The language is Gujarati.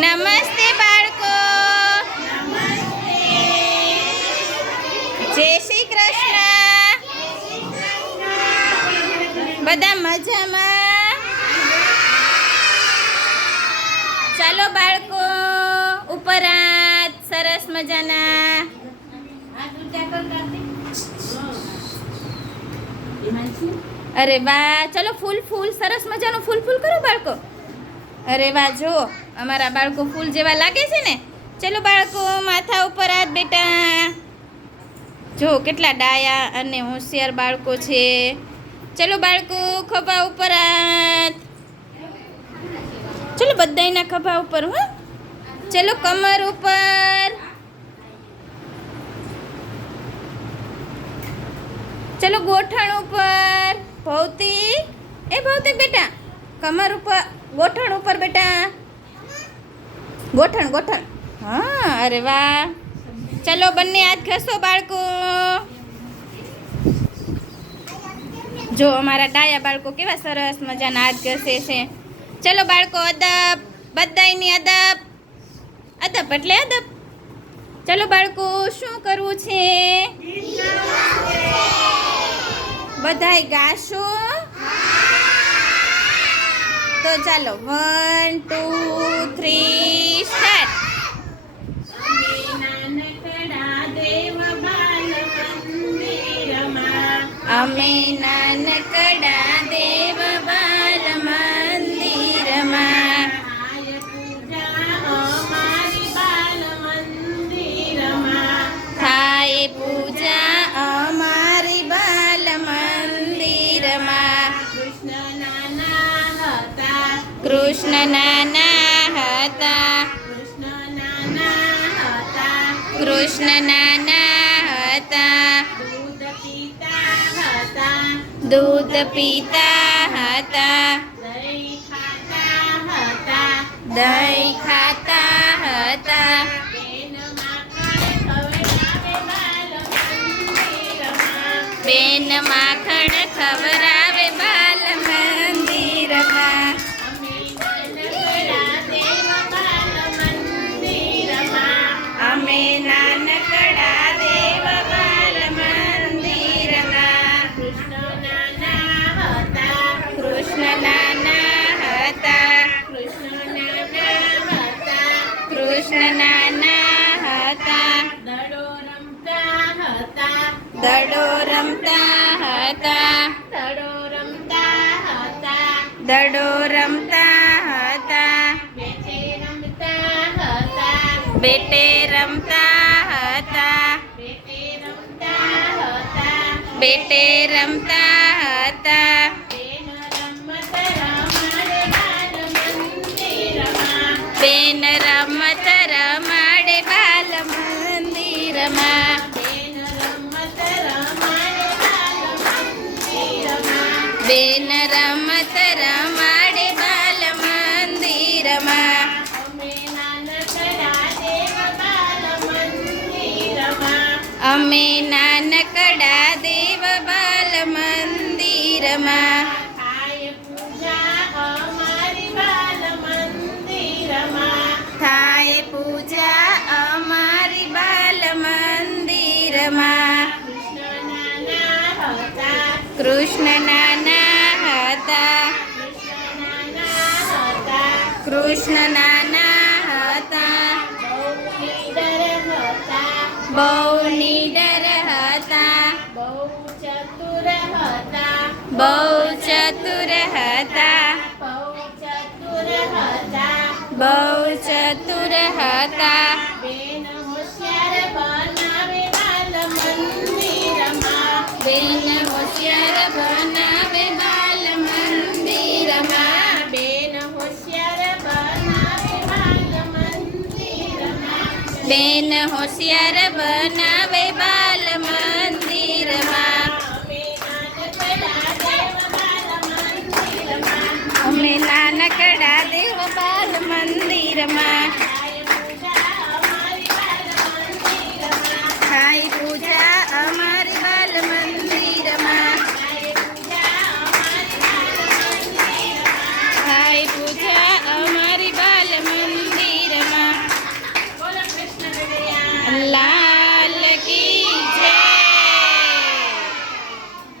નમસ્તે બાળકો. જય શ્રી કૃષ્ણ. બધા મજામાં? ચાલો બાળકો, ઉપર હાથ સરસ મજાના. અરે વાહ, ચલો ફૂલ ફૂલ સરસ મજાનું ફૂલ ફૂલ કરો બાળકો. અરે વાહ, જો અમારા બાળકો ફૂલ જેવા લાગે છે ને. ચલો બાળકો, માથા ઉપર હાથ બેટા. જો કેટલા ડાયા અને હોશિયાર બાળકો છે. ચલો બાળકો, ખભા ઉપર હાથ. ચલો બધાયના ખભા ઉપર. હો, ચલો કમર ઉપર. ચલો ગોઠણ ઉપર. ભૌતિક, એ ભૌતિક બેટા, કમર ઉપર, ગોઠણ ઉપર બેટા. ગોઠણ ગોઠણ. હા, અરે વાહ. ચલો બંને હાથ ઘસો બાળકો. જો અમારા ડાયા બાળકો કેવા સરસ મજાના હાથ ઘસે છે. ચલો બાળકો, અદબ, બધાયની અદબ. અદબ એટલે અદબ. ચલો બાળકો, શું કરવું છે? બધાય ગાશો? તો ચાલો, 1 2 3 સ્ટાર્ટ. અમે નાનકડા દેવ બાલ મંદિરમાં. થાય પૂજા અમારી બાલ મંદિરમાં. કૃષ્ણ નાના હતા. કૃષ્ણ નાના હતા. દૂધ પીતા હતા. દહીં ખાતા હતા. બેન માખણ ખવરાવે બાલ મંદિરમાં. અમે નાનકડા દેવ બાલ મંદિરમાં. કૃષ્ણ નાના હતા. કૃષ્ણ નાના હતા. દડો રમતા હતા. દડો રમતા હતા. બેટે રમતા હતા. બેટે રમતા હતા. બેન રમત રમાડે બાલ મંદિરમાં. બેન રમત રમાડે બાલ મંદિરમાં. અમે નાનકડા દેવ બાલ મંદિરમાં. થાય પૂજા અમારી બાલ મંદિરમાં. કૃષ્ણ નાના હતા. કૃષ્ણ નાના હતા. બહુ નીડર હતા. બહુ ચતુર હતા. બહુ ચતુર હતા. બહુ ચતુર હતા. બેન હોશિયાર બનાવે બાલ મંદિરમાં. બેન હોશિયાર બનાવે બાલ મંદિરમાં. બેન હોશિયાર બનાવે બાલ મંદિરમાં. બેન હોશિયાર બનાવે બાલ મંદિરમાં. અમે નાનકડા દેવ બાલ મંદિરમાં.